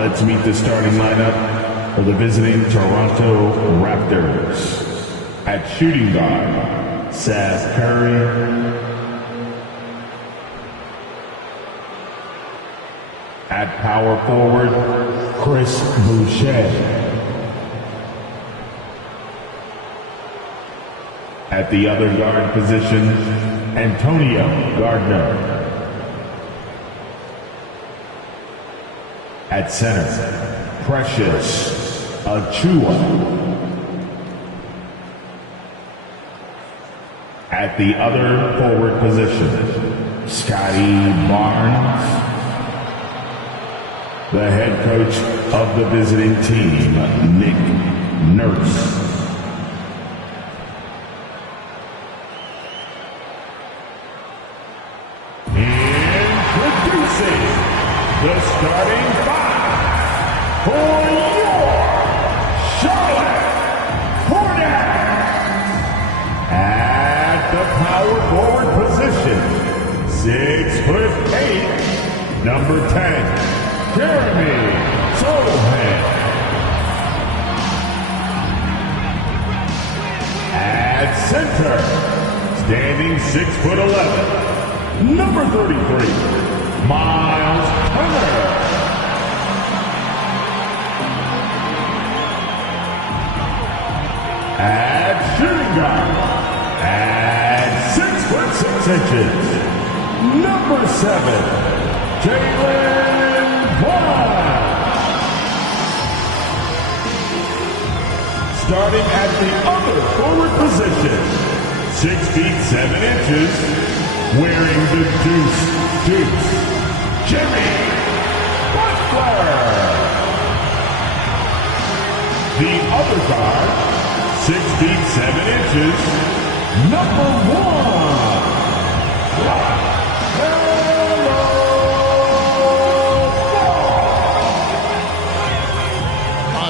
let's meet the starting lineup for the visiting Toronto Raptors. At shooting guard, Seth Curry. At power forward, Chris Boucher. At the other guard position, Antonio Gardner. At center, Precious Achiuwa. At the other forward position, Scotty Barnes. The head coach of the visiting team, Nick Nurse. Introducing the starting five for your Charlotte Hornets. At the power forward position, 6'8", number 10. Jeremy Sochan. At center, standing 6'11", number 33, Miles Turner. At shooting guard, at 6'6", number 7, Jalen. Starting at the other forward position, 6 feet 7 inches, wearing the deuce, Jimmy Butler. The other guard, 6 feet 7 inches, number 1.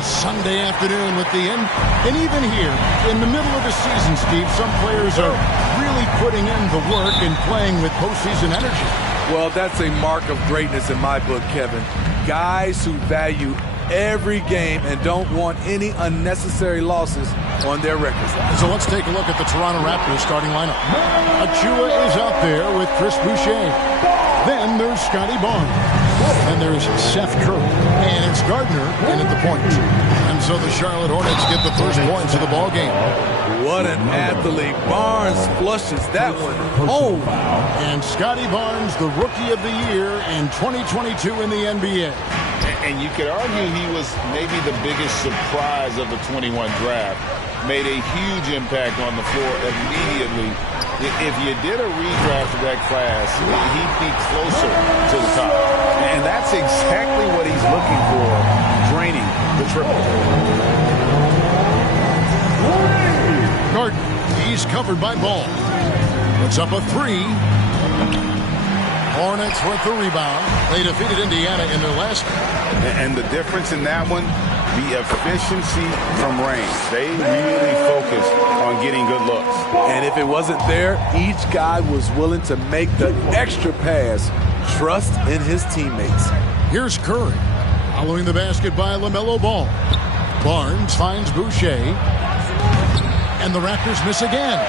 Sunday afternoon with the end, and even here in the middle of the season, Steve, some players are really putting in the work and playing with postseason energy. Well, that's a mark of greatness in my book, Kevin. Guys who value every game and don't want any unnecessary losses on their records. So let's take a look at the Toronto Raptors starting lineup. Achiuwa is out there with Chris Boucher. Then there's Scotty Barnes. And there's Seth Curry. And it's Gardner in at the point. And so the Charlotte Hornets get the first points of the ball game. What an athlete. Barnes flushes that one home. And Scotty Barnes, the Rookie of the Year in 2022 in the NBA. And you could argue he was maybe the biggest surprise of the 21 draft. Made a huge impact on the floor immediately. If you did a redraft of that class, he'd be closer to the top. And that's exactly what he's looking for, draining the triple. Gardner, he's covered by Ball. Puts up a 3. Hornets with the rebound. They defeated Indiana in their last game. And the difference in that one, the efficiency from range. They really focused on getting good looks. And if it wasn't there, each guy was willing to make the extra pass. Trust in his teammates. Here's Curry. Following the basket by LaMelo Ball. Barnes finds Boucher. And the Raptors miss again.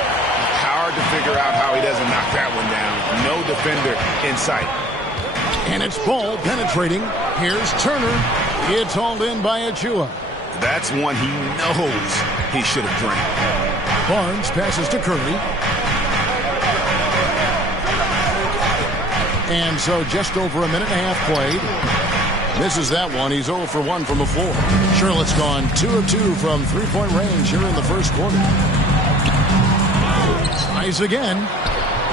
Hard to figure out how he doesn't knock that one down. No defender in sight. And it's Ball penetrating. Here's Turner. It's hauled in by Achiuwa. That's one he knows he should have drained. Barnes passes to Curry. And so just over a minute and a half played. Misses that one. He's 0 for 1 from the floor. Charlotte's gone 2 of 2 from three-point range here in the first quarter. Tries again.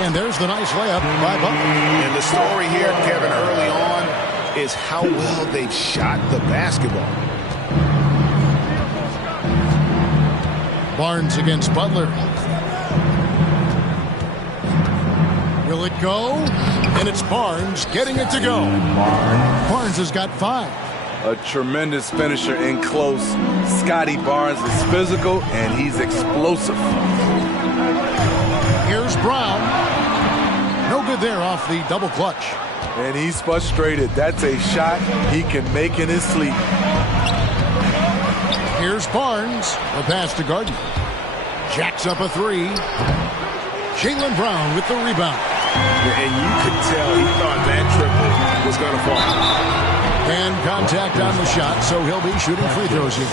And there's the nice layup by Butler. And the story here, Kevin, early on is how well they've shot the basketball. Barnes against Butler. Will it go? And it's Barnes getting it to go. Barnes has got 5. A tremendous finisher in close. Scotty Barnes is physical and he's explosive. Here's Brown. No good there off the double clutch. And he's frustrated. That's a shot he can make in his sleep. Here's Barnes. The pass to Gardner. Jacks up a three. Jaylen Brown with the rebound. And you could tell he thought that triple was going to fall. And contact on the shot, so he'll be shooting free throws here.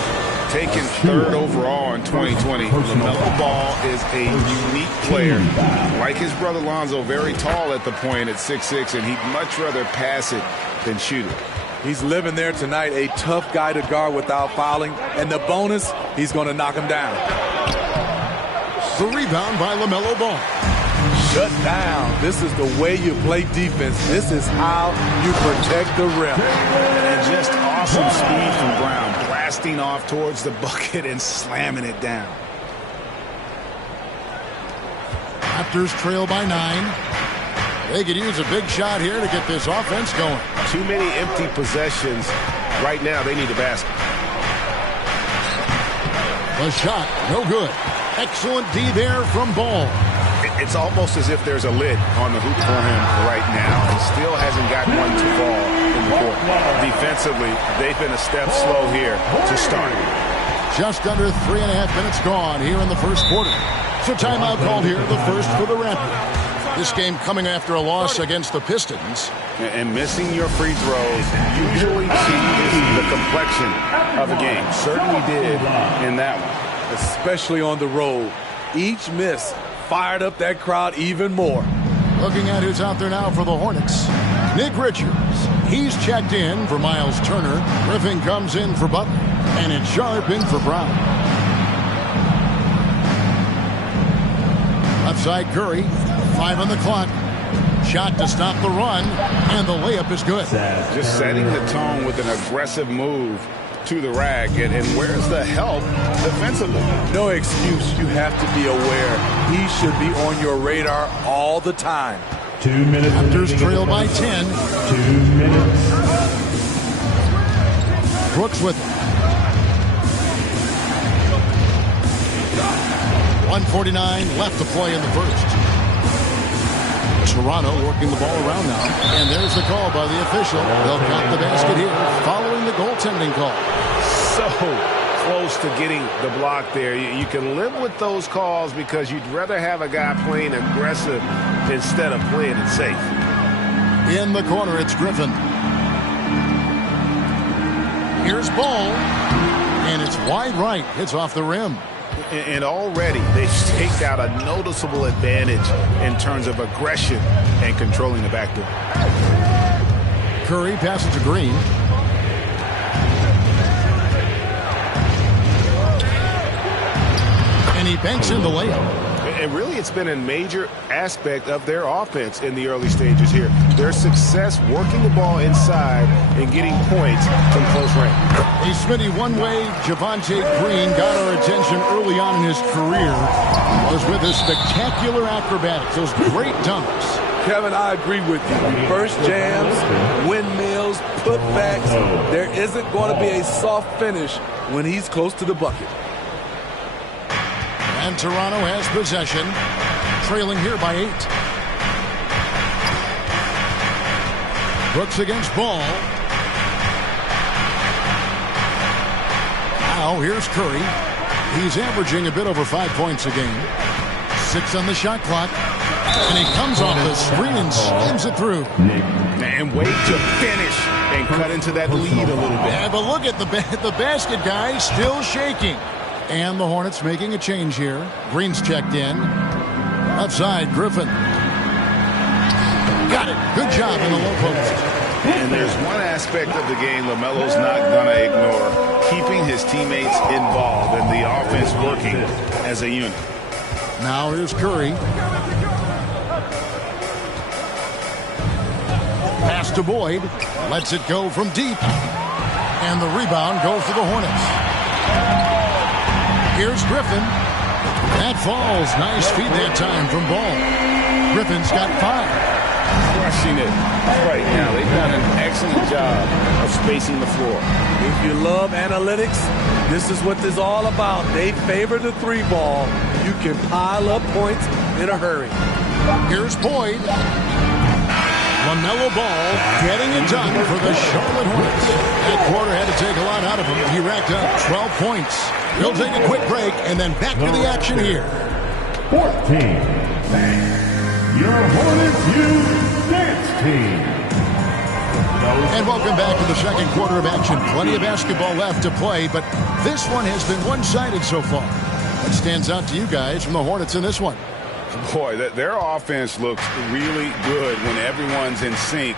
Taken third overall in 2020, LaMelo Ball is a unique player. Like his brother Lonzo, very tall at the point at 6'6", and he'd much rather pass it than shoot it. He's living there tonight, a tough guy to guard without fouling. And the bonus, he's going to knock him down. The rebound by LaMelo Ball. Shut down. This is the way you play defense. This is how you protect the rim. And just awesome speed from Brown, blasting off towards the bucket and slamming it down. Raptors trail by 9. They could use a big shot here to get this offense going. Too many empty possessions. Right now, they need a basket. The shot, no good. Excellent D there from Ball. It's almost as if there's a lid on the hoop for him right now. He still hasn't got one to fall in the court. Defensively, they've been a step slow here to start. Just under 3.5 minutes gone here in the first quarter. So timeout called here, the first for the Raptors. This game coming after a loss against the Pistons. And missing your free throws usually changes the complexion of a game. Certainly did in that one. Especially on the road. Each miss fired up that crowd even more. Looking at who's out there now for the Hornets. Nick Richards. He's checked in for Miles Turner. Griffin comes in for Butler. And it's Sharp in for Brown. Left side Curry. 5 on the clock. Shot to stop the run. And the layup is good. Just setting the tone with an aggressive move to the rack. And where's the help defensively? No excuse. You have to be aware. He should be on your radar all the time. 2 minutes. Raptors trail by 10. 2 minutes. Brooks with it. 1:49 left to play in the first. Toronto working the ball around now. And there's the call by the official. They'll count the basket here following the goaltending call. So close to getting the block there. You can live with those calls because you'd rather have a guy playing aggressive instead of playing it safe. In the corner, it's Griffin. Here's Ball. And it's wide right. It's off the rim. And already they've staked out a noticeable advantage in terms of aggression and controlling the backdoor. Curry passes to Green. And he banks in the layup. And really, it's been a major aspect of their offense in the early stages here. Their success working the ball inside and getting points from close range. Hey, Smitty, one way Javonte Green got our attention early on in his career was with his spectacular acrobatics, those great dunks. Kevin, I agree with you. First jams, windmills, putbacks. There isn't going to be a soft finish when he's close to the bucket. And Toronto has possession, trailing here by 8. Brooks against Ball. Now here's Curry. He's averaging a bit over 5 points a game. 6 on the shot clock. And he comes off the screen and slams it through. And wait to finish and cut into that lead a little bit. Yeah, but look at the basket guy still shaking. And the Hornets making a change here. Green's checked in. Outside, Griffin. Got it. Good job in the low post. And there's one aspect of the game LaMelo's not going to ignore. Keeping his teammates involved and the offense working as a unit. Now here's Curry. Pass to Boyd. Lets it go from deep. And the rebound goes to the Hornets. Here's Griffin. That falls. Nice feed that time from Ball. Griffin's got 5. Crushing it right now. They've done an excellent job of spacing the floor. If you love analytics, this is what this is all about. They favor the 3 ball. You can pile up points in a hurry. Here's Boyd. LaMelo Ball getting it done for the Charlotte Hornets. That quarter had to take a lot out of him. He racked up 12 points. He'll take a quick break and then back to the action here. 14. Your Hornets Youth Dance Team. And welcome back to the second quarter of action. Plenty of basketball left to play, but this one has been one-sided so far. What stands out to you guys from the Hornets in this one? Boy, their offense looks really good when everyone's in sync.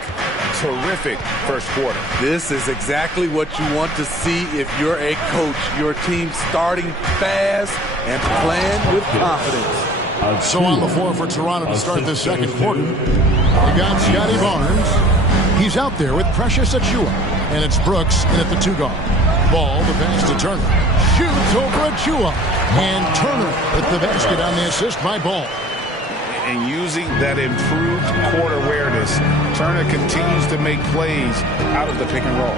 Terrific first quarter. This is exactly what you want to see if you're a coach. Your team starting fast and playing with confidence. So on the floor for Toronto to start this second quarter, we got Scotty Barnes. He's out there with Precious Achiuwa. And it's Brooks in at the 2-guard. Ball, the pass to Turner. Shoots over Achiuwa. And Turner with the basket on the assist by Ball. And using that improved court awareness, Turner continues to make plays out of the pick and roll.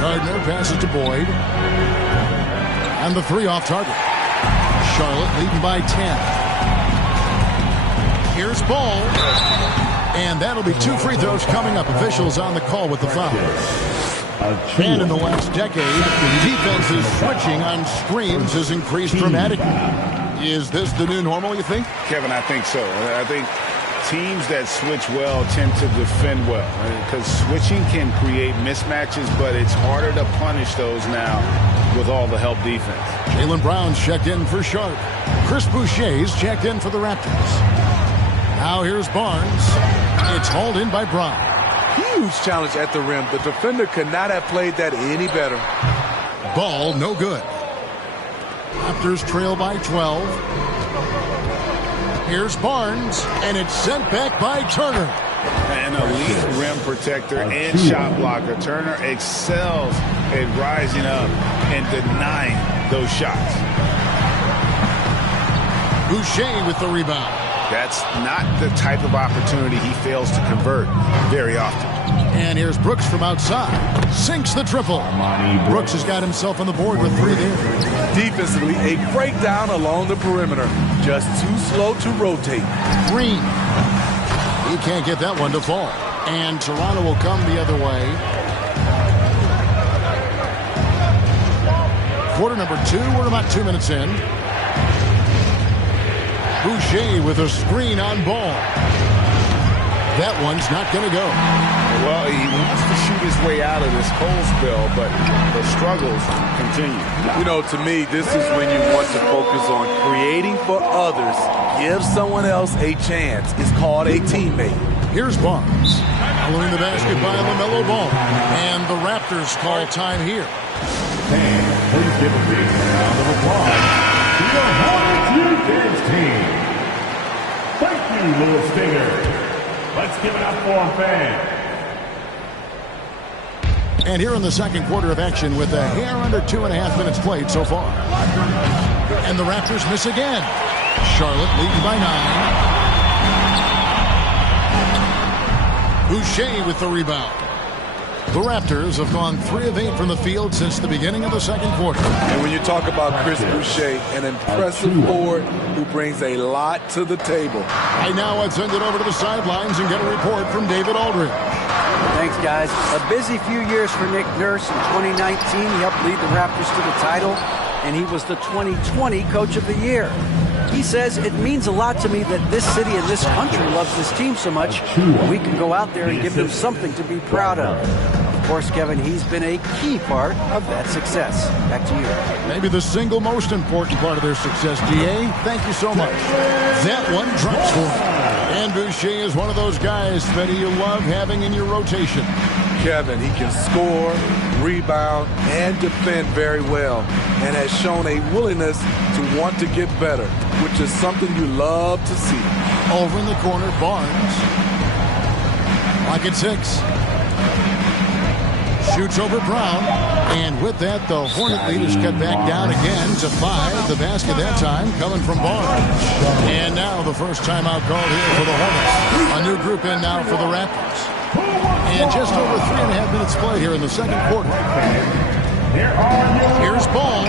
Gardner passes to Boyd. And the 3 off target. Charlotte leading by 10. Here's Ball. And that'll be 2 free throws coming up. Officials on the call with the foul. And in the last decade, defenses switching on screens has increased dramatically. Is this the new normal, you think? Kevin, I think so. I think teams that switch well tend to defend well, because switching can create mismatches, but it's harder to punish those now with all the help defense. Jaylen Brown's checked in for Sharp. Chris Boucher's checked in for the Raptors. Now here's Barnes. It's hauled in by Brown. Huge challenge at the rim. The defender could not have played that any better. Ball, no good. Raptors trail by 12. Here's Barnes, and it's sent back by Turner. An elite rim protector and shot blocker. Turner excels at rising up and denying those shots. Boucher with the rebound. That's not the type of opportunity he fails to convert very often. And here's Brooks from outside. Sinks the triple. Brooks has got himself on the board with 3 there. Defensively, a breakdown along the perimeter. Just too slow to rotate. Green. He can't get that one to fall. And Toronto will come the other way. Quarter number 2. We're about 2 minutes in. Boucher with a screen on Ball. That one's not going to go. Well, he wants to shoot his way out of this cold spell, but the struggles continue. You know, to me, this is when you want to focus on creating for others. Give someone else a chance. It's called a teammate. Here's Barnes. Following the basket by LaMelo Ball. And the Raptors call time here. And please give a big round of applause to the Hornets Youth Dance Team. Thank you, Louis Stinger. Let's give it up for our fans. And here in the second quarter of action with a hair under 2.5 minutes played so far. And the Raptors miss again. Charlotte leading by 9. Boucher with the rebound. The Raptors have gone 3 of 8 from the field since the beginning of the second quarter. And when you talk about Chris Boucher, an impressive forward who brings a lot to the table. Right now, let's send it over to the sidelines and get a report from David Aldridge. Thanks, guys. A busy few years for Nick Nurse. In 2019, he helped lead the Raptors to the title, and he was the 2020 Coach of the Year. He says, it means a lot to me that this city and this country loves this team so much. We can go out there and give them something to be proud of. Of course, Kevin, he's been a key part of that success. Back to you. Maybe the single most important part of their success, G.A. Thank you so much. That one drops for him. And Boucher is one of those guys that you love having in your rotation. Kevin, he can score, rebound, and defend very well, and has shown a willingness to want to get better, which is something you love to see. Over in the corner, Barnes. Lock at 6. Shoots over Brown. And with that, the Hornet lead is cut back down again to 5. The basket that time coming from Barnes. And now the first timeout called here for the Hornets. A new group in now for the Raptors. And just over 3.5 minutes play here in the second quarter. Here's Ball.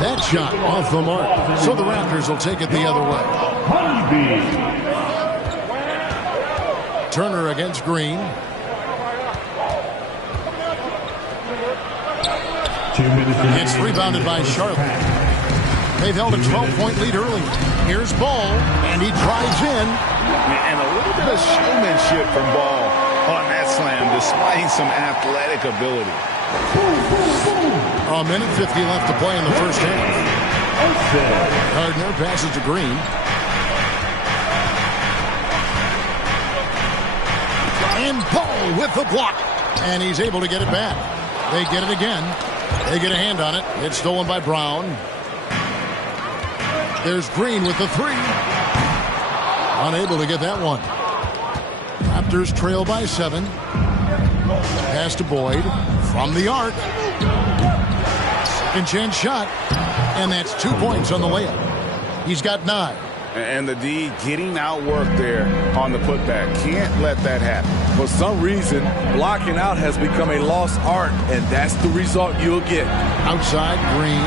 That shot off the mark. So the Raptors will take it the other way. Turner against Green. It's rebounded by Charlotte. They've held a 12-point lead early. Here's Ball, and he drives in. And a little bit of showmanship from Ball on that slam, displaying some athletic ability. A minute 50 left to play in the first half. Gardner passes to Green. And Ball with the block. And he's able to get it back. They get it again. They get a hand on it. It's stolen by Brown. There's Green with the three. Unable to get that one. Raptors trail by 7. Pass to Boyd from the arc. Second chance shot. And that's 2 points on the layup. He's got 9. And the D getting outworked there on the putback. Can't let that happen. For some reason, blocking out has become a lost art, and that's the result you'll get. Outside, Green.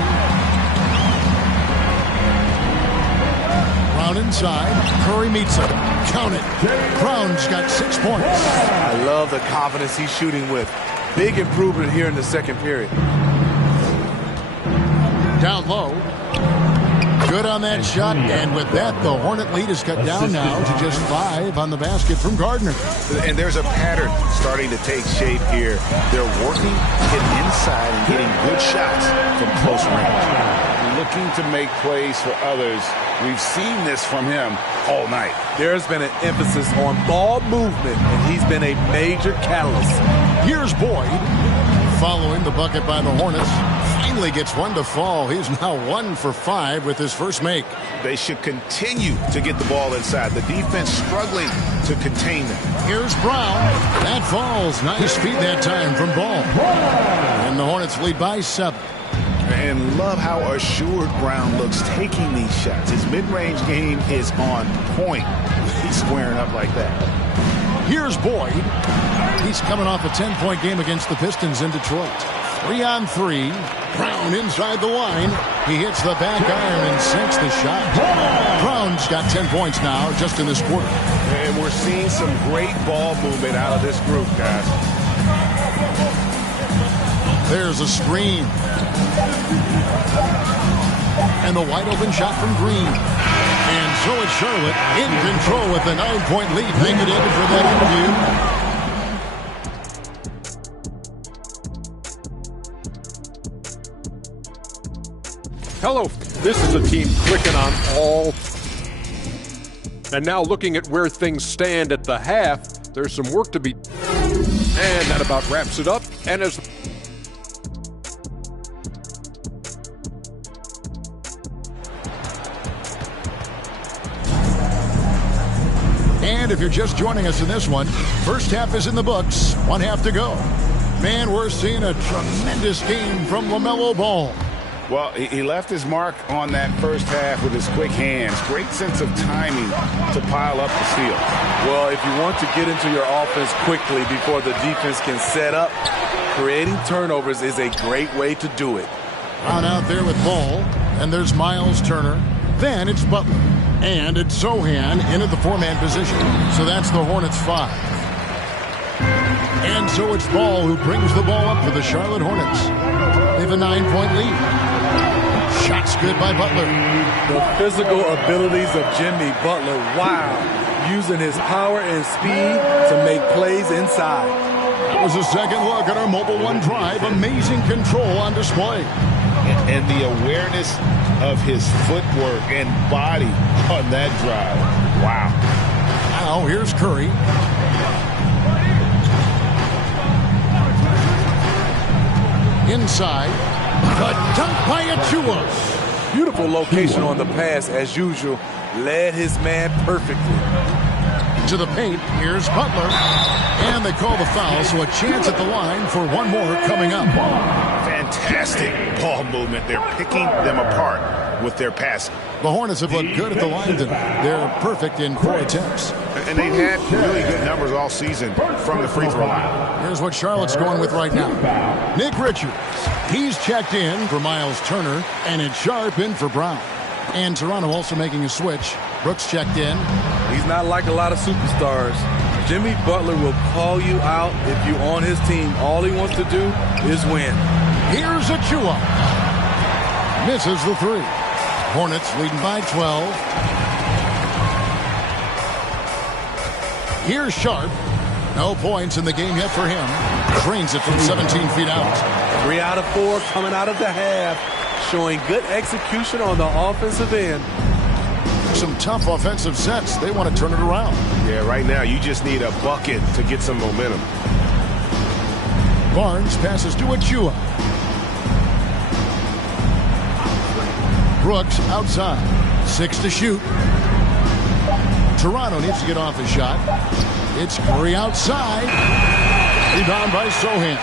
Brown inside. Curry meets him. Count it. Brown's got 6 points. I love the confidence he's shooting with. Big improvement here in the second period. Down low. Good on that shot, and with that, the Hornet lead is cut down now to just 5 on the basket from Gardner. And there's a pattern starting to take shape here. They're working, getting inside, and getting good shots from close range. Looking to make plays for others. We've seen this from him all night. There's been an emphasis on ball movement, and he's been a major catalyst. Here's Boyd. Following the bucket by the Hornets. Finally gets one to fall. He's now 1 for 5 with his first make. They should continue to get the ball inside. The defense struggling to contain them. Here's Brown. That falls. Nice feed that time from Ball. And the Hornets lead by 7. And love how assured Brown looks taking these shots. His mid-range game is on point. He's squaring up like that. Here's Boyd. He's coming off a 10-point game against the Pistons in Detroit. 3-on-3. Brown inside the line. He hits the back iron and sinks the shot. Brown's got 10 points now just in this quarter. And we're seeing some great ball movement out of this group, guys. There's a screen. And the wide open shot from Green. And so it's Charlotte in control with the 9-point lead. Thank you, David, for that interview. Hello, this is a team clicking on all. And now looking at where things stand at the half, there's some work to be. And that about wraps it up. And as And if you're just joining us in this one, first half is in the books. 1 half to go. Man, we're seeing a tremendous game from LaMelo Ball. Well, he left his mark on that first half with his quick hands. Great sense of timing to pile up the steal. Well, if you want to get into your offense quickly before the defense can set up, creating turnovers is a great way to do it. Brown out there with Ball, and there's Miles Turner. Then it's Butler, and it's Sohan in at the 4-man position. So that's the Hornets 5. And so it's Ball who brings the ball up for the Charlotte Hornets. They have a 9-point lead. Shots good by Butler. The physical abilities of Jimmy Butler, wow. Using his power and speed to make plays inside. That was a second look at our Mobile One drive. Amazing control on display. And the awareness of his footwork and body on that drive. Wow. Now here's Curry. Inside. The dunk by Achua. Beautiful location on the pass as usual. Led his man perfectly. To the paint. Here's Butler. And they call the foul, so a chance at the line for one more coming up. Fantastic ball movement. They're picking them apart. with their passing. The Hornets have looked good at the line tonight. They're perfect in 4 attempts. And they've had really good numbers all season from the free throw line. Here's what Charlotte's going with right now. Nick Richards. He's checked in for Miles Turner, and it's Sharp in for Brown. And Toronto also making a switch. Brooks checked in. He's not like a lot of superstars. Jimmy Butler will call you out if you're on his team. All he wants to do is win. Here's Achua. Misses the 3. Hornets leading by 12. Here's Sharp. No points in the game yet for him. Drains it from 17 feet out. 3 out of 4 coming out of the half. Showing good execution on the offensive end. Some tough offensive sets. They want to turn it around. Yeah, right now you just need a bucket to get some momentum. Barnes passes to Achua. Brooks outside. 6 to shoot. Toronto needs to get off the shot. It's Curry outside. Rebound by Sohan.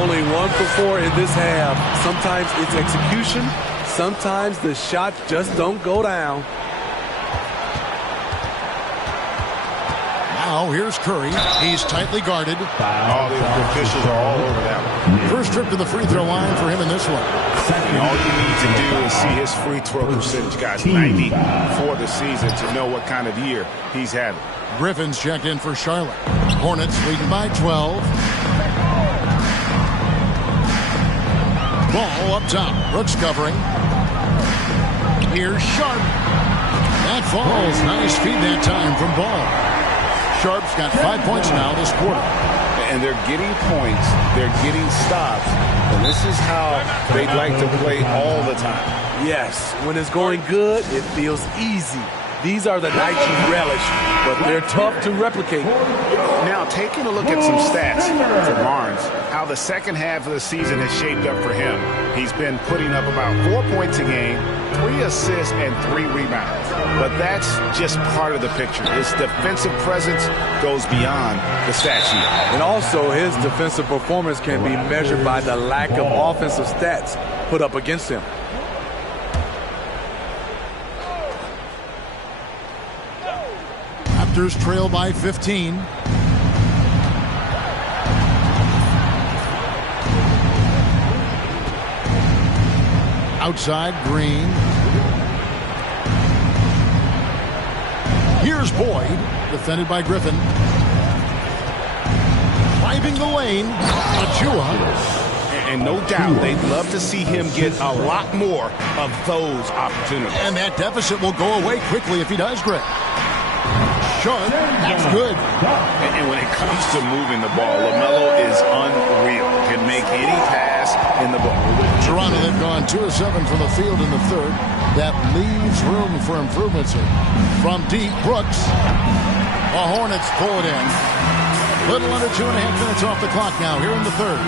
Only 1 for 4 in this half. Sometimes it's execution. Sometimes the shots just don't go down. Now here's Curry. He's tightly guarded. All the officials are all over that one. First trip to the free throw line for him in this one. And all you need to do is see his free throw percentage, guys. 90 for the season to know what kind of year he's having. Griffin's checked in for Charlotte. Hornets leading by 12. Ball up top. Brooks covering. Here's Sharp. That falls. Nice feed that time from Ball. Sharp's got 5 points now this quarter. And they're getting points. They're getting stops. And this is how they'd like to play all the time. Yes, when it's going good, it feels easy. These are the nights you relish, but they're tough to replicate. Now, taking a look at some stats for Barnes, how the second half of the season has shaped up for him. He's been putting up about 4 points a game, 3 assists, and 3 rebounds. But that's just part of the picture. His defensive presence goes beyond the stat sheet. And also, his defensive performance can be measured by the lack of offensive stats put up against him. Raptors trail by 15. Outside, Green. Here's Boyd, defended by Griffin. Driving the lane, Achua. And no doubt they'd love to see him get a lot more of those opportunities. And that deficit will go away quickly if he does, Greg. Sharp, that's good. And when it comes to moving the ball, LaMelo is unreal. Can make any pass in the ball. Toronto, they've gone 2 of 7 from the field in the third. That leaves room for improvements. From deep, Brooks. The Hornets pull it in. Little under 2.5 minutes off the clock now here in the third.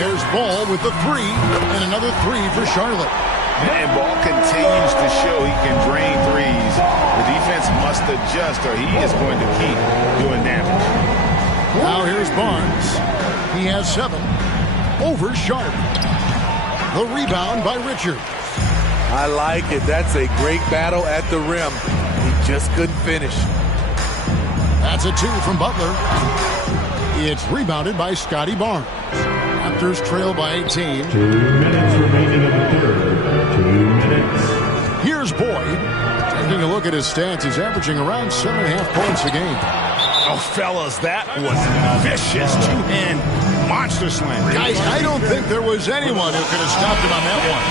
There's Ball with the 3, and another 3 for Charlotte. And Ball continues to show he can drain threes. The defense must adjust or he is going to keep doing damage. Now here's Barnes. He has 7 over Sharp. The rebound by Richards. I like it. That's a great battle at the rim. He just couldn't finish. That's a 2 from Butler. It's rebounded by Scotty Barnes. Raptors trail by 18. 2 minutes remaining in the third. 2 minutes. Here's Boyd. Taking a look at his stats, he's averaging around 7.5 points a game. Oh, fellas, that was vicious. 2-hand monster slam. Guys, I don't think there was anyone who could have stopped him on that one.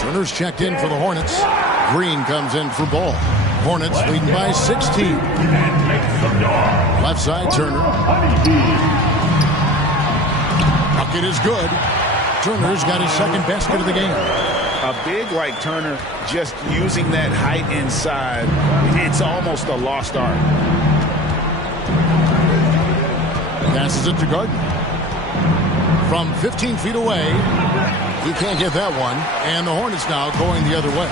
Turner's checked in for the Hornets. Green comes in for Ball. Hornets leading by 16. Left side, Turner. Bucket is good. Turner's got his second basket of the game. A big like Turner, just using that height inside, it's almost a lost art. Passes it to Gardner. From 15 feet away, he can't get that one. And the Hornets now going the other way.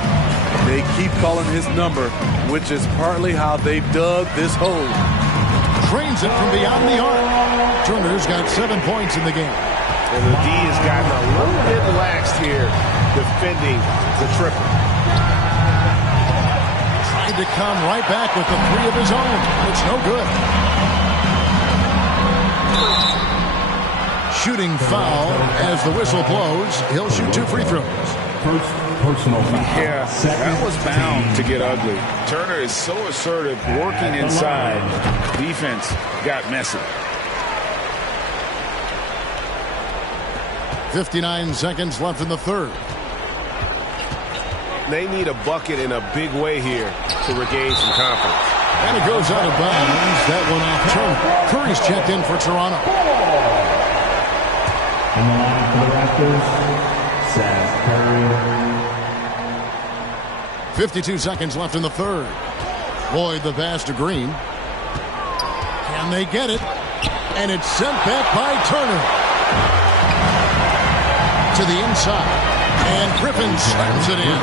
They keep calling his number, which is partly how they've dug this hole. Trains it from beyond the arc. Turner's got 7 points in the game. And the D has gotten a little bit laxed here defending the triple. Tried to come right back with the three of his own. It's no good. Shooting foul as the whistle blows. He'll shoot 2 free throws. First personal foul. Yeah, that was bound to get ugly. Turner is so assertive, working inside. Defense got messy. 59 seconds left in the third. They need a bucket in a big way here to regain some confidence. And it goes out of bounds. That one off Turner. Curry's checked in for Toronto. In the line for the Raptors, Seth Curry. 52 seconds left in the third. Boyd the pass to Green. Can they get it? And it's sent back by Turner. To the inside. And Griffin slams it in.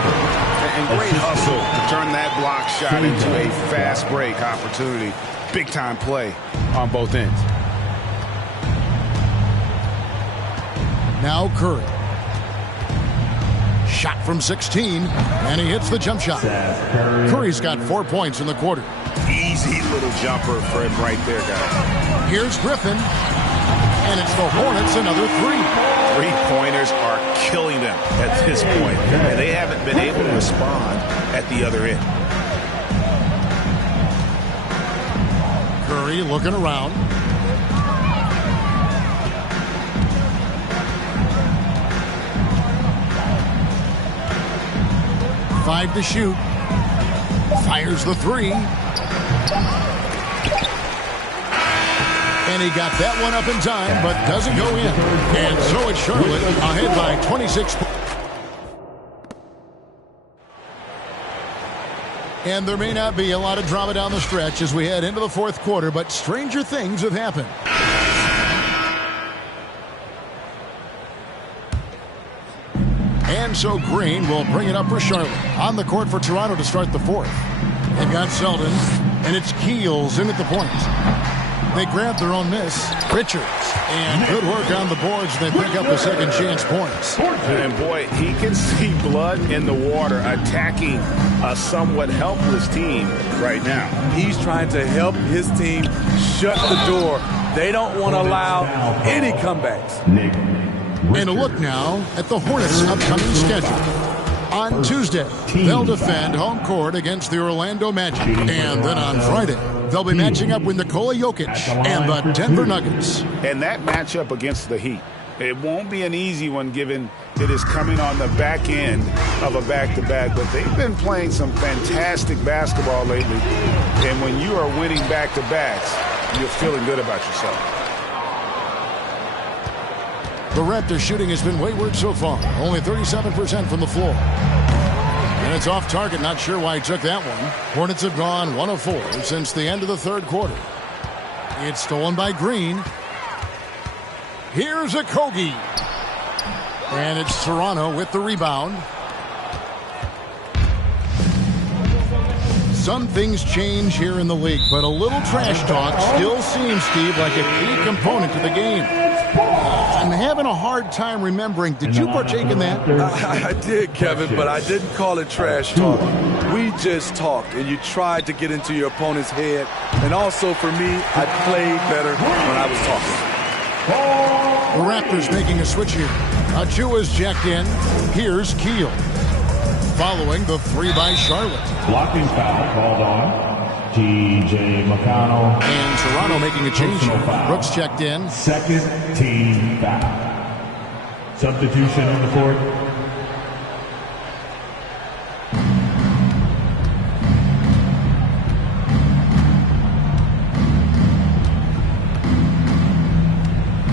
And great hustle to turn that block shot into a fast break opportunity. Big time play on both ends. Now Curry. Shot from 16, and he hits the jump shot. Curry's got 4 points in the quarter. Easy little jumper for him right there, guys. Here's Griffin, and it's the Hornets another 3. Three-pointers are killing them at this point, and they haven't been able to respond at the other end. Curry looking around. Five to shoot. Fires the 3. And he got that one up in time, but doesn't go in. And so it's Charlotte ahead by 26 points. And there may not be a lot of drama down the stretch as we head into the fourth quarter, but stranger things have happened. And so Green will bring it up for Charlotte. On the court for Toronto to start the fourth. They've got Selden, and it's Keels in at the point. They grab their own miss. Richards. And good work on the boards. They pick up the second chance points. And boy, he can see blood in the water attacking a somewhat helpless team right now. He's trying to help his team shut the door. They don't want to allow any comebacks. And a look now at the Hornets' upcoming schedule. On Tuesday, they'll defend home court against the Orlando Magic. And then on Friday, they'll be matching up with Nikola Jokic and the Denver Nuggets. And that matchup against the Heat, it won't be an easy one given it is coming on the back end of a back-to-back. But they've been playing some fantastic basketball lately. And when you are winning back-to-backs, you're feeling good about yourself. The Raptors shooting has been wayward so far. Only 37% from the floor. And it's off target. Not sure why he took that one. Hornets have gone 1 of 4 since the end of the third quarter. It's stolen by Green. Here's Okogie. And it's Toronto with the rebound. Some things change here in the league, but a little trash talk still seems, Steve, like a key component to the game. I'm having a hard time remembering. Did you partake in that? I did, Kevin, but I didn't call it trash talk. We just talked, and you tried to get into your opponent's head. And also, for me, I played better when I was talking. The Raptors making a switch here. Achua's checked in. Here's Keel. Following the 3 by Charlotte. Blocking foul called on T.J. McConnell. And Toronto making a change. Brooks checked in. Second team foul. Substitution in the court.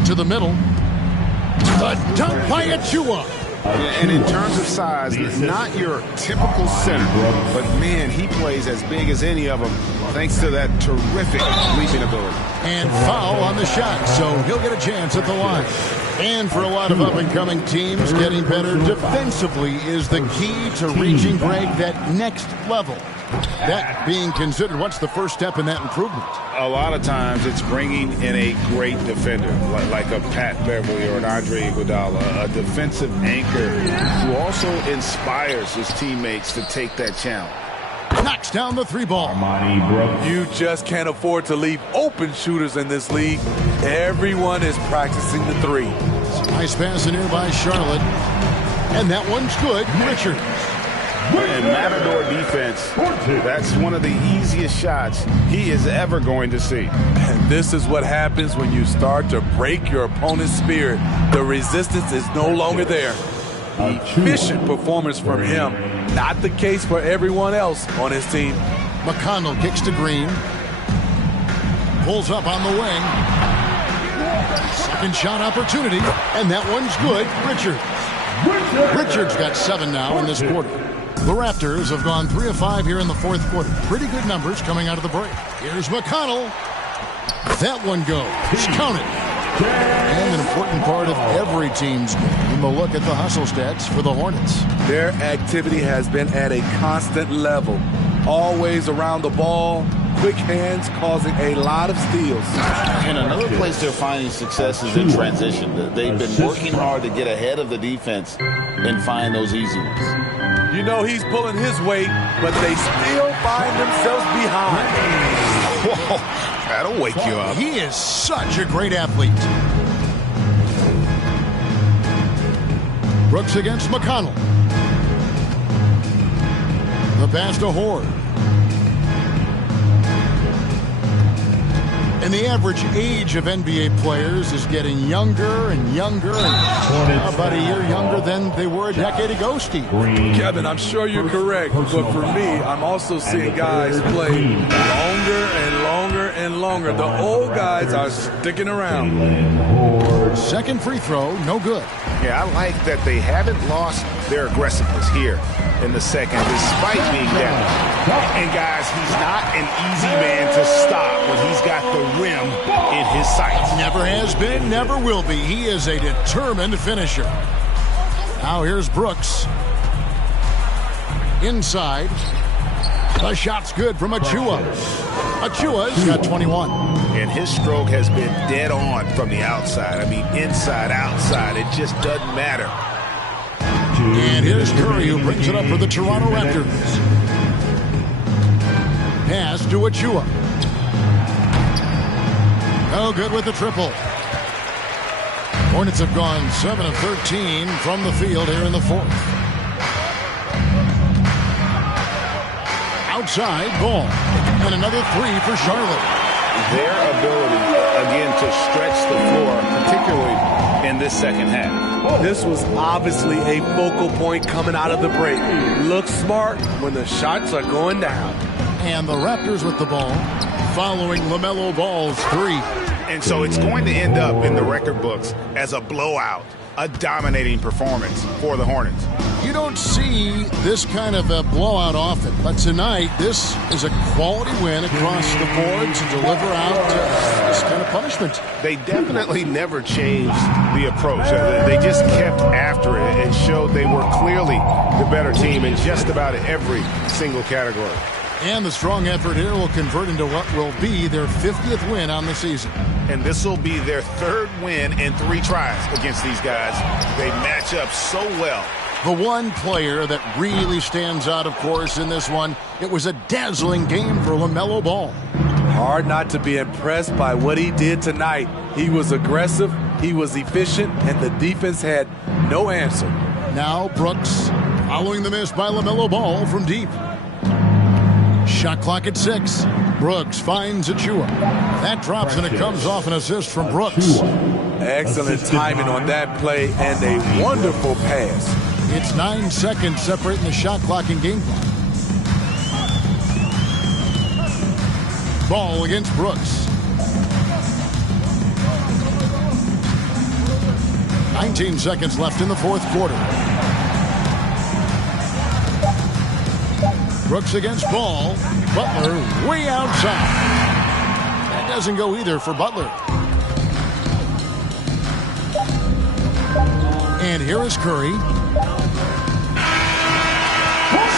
To the middle. The dunk by Achua. And in terms of size, not your typical center, but man, he plays as big as any of them thanks to that terrific leaping ability. And foul on the shot, so he'll get a chance at the line. And for a lot of up-and-coming teams, getting better defensively is the key to reaching, Greg, that next level. That being considered, what's the first step in that improvement? A lot of times it's bringing in a great defender, like a Pat Beverly or an Andre Iguodala, a defensive anchor who also inspires his teammates to take that challenge. Knocks down the three ball. You just can't afford to leave open shooters in this league. Everyone is practicing the three. Nice pass in here by Charlotte. And that one's good. Richard. And Matador defense, that's one of the easiest shots he is ever going to see. And this is what happens when you start to break your opponent's spirit. The resistance is no longer there. Efficient performance from him. Not the case for everyone else on his team. McConnell kicks to Green. Pulls up on the wing. Second shot opportunity. And that one's good. Richard's got 7 now in this quarter. The Raptors have gone 3 of 5 here in the fourth quarter. Pretty good numbers coming out of the break. Here's McConnell. That one goes. Count it. And an important part of every team's game, a look at the hustle stats for the Hornets. Their activity has been at a constant level. Always around the ball. Quick hands causing a lot of steals. And another place they're finding success is in transition. They've been working hard to get ahead of the defense and find those easy ones. You know he's pulling his weight, but they still find themselves behind. Whoa, that'll wake you up. He is such a great athlete. Brooks against McConnell. The pass to Horde. And the average age of NBA players is getting younger and younger, and about a year younger than they were a decade ago, Steve. Kevin, I'm sure you're correct, but for me, I'm also seeing guys play longer and longer and longer. The old guys are sticking around. Second free throw, no good. Yeah, I like that they haven't lost their aggressiveness here in the second, despite being down. And guys, he's not an easy man to stop when he's got the rim in his sights. Never has been, never will be. He is a determined finisher. Now here's Brooks. Inside. The shot's good from Achua. Achua's got 21. And his stroke has been dead on from the outside. I mean, inside, outside, it just doesn't matter. And here's Curry, who brings it up for the Toronto Raptors. Pass to Achua. Oh, good with the triple. Hornets have gone 7 of 13 from the field here in the fourth. Outside, Ball. And another 3 for Charlotte. Their ability, again, to stretch the floor, particularly in this second half. This was obviously a focal point coming out of the break. Look smart when the shots are going down. And the Raptors with the ball, following LaMelo Ball's 3. And so it's going to end up in the record books as a blowout, a dominating performance for the Hornets. You don't see this kind of a blowout often, but tonight this is a quality win across the board to deliver out this kind of punishment. They definitely never changed the approach. They just kept after it and showed they were clearly the better team in just about every single category. And the strong effort here will convert into what will be their 50th win on the season. And this will be their 3rd win in 3 tries against these guys. They match up so well. The one player that really stands out, of course, in this one, it was a dazzling game for LaMelo Ball. Hard not to be impressed by what he did tonight. He was aggressive, he was efficient, and the defense had no answer. Now Brooks following the miss by LaMelo Ball from deep. Shot clock at 6. Brooks finds Achua. That drops and it comes off an assist from Brooks. Excellent timing on that play and a wonderful pass. It's 9 seconds separating the shot clock and game clock. Ball against Brooks. 19 seconds left in the fourth quarter. Brooks against Ball. Butler way outside. That doesn't go either for Butler. And here is Curry.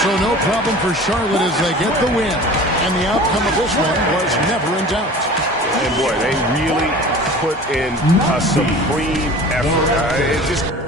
So no problem for Charlotte as they get the win. And the outcome of this one was never in doubt. And boy, they really put in a supreme effort. It just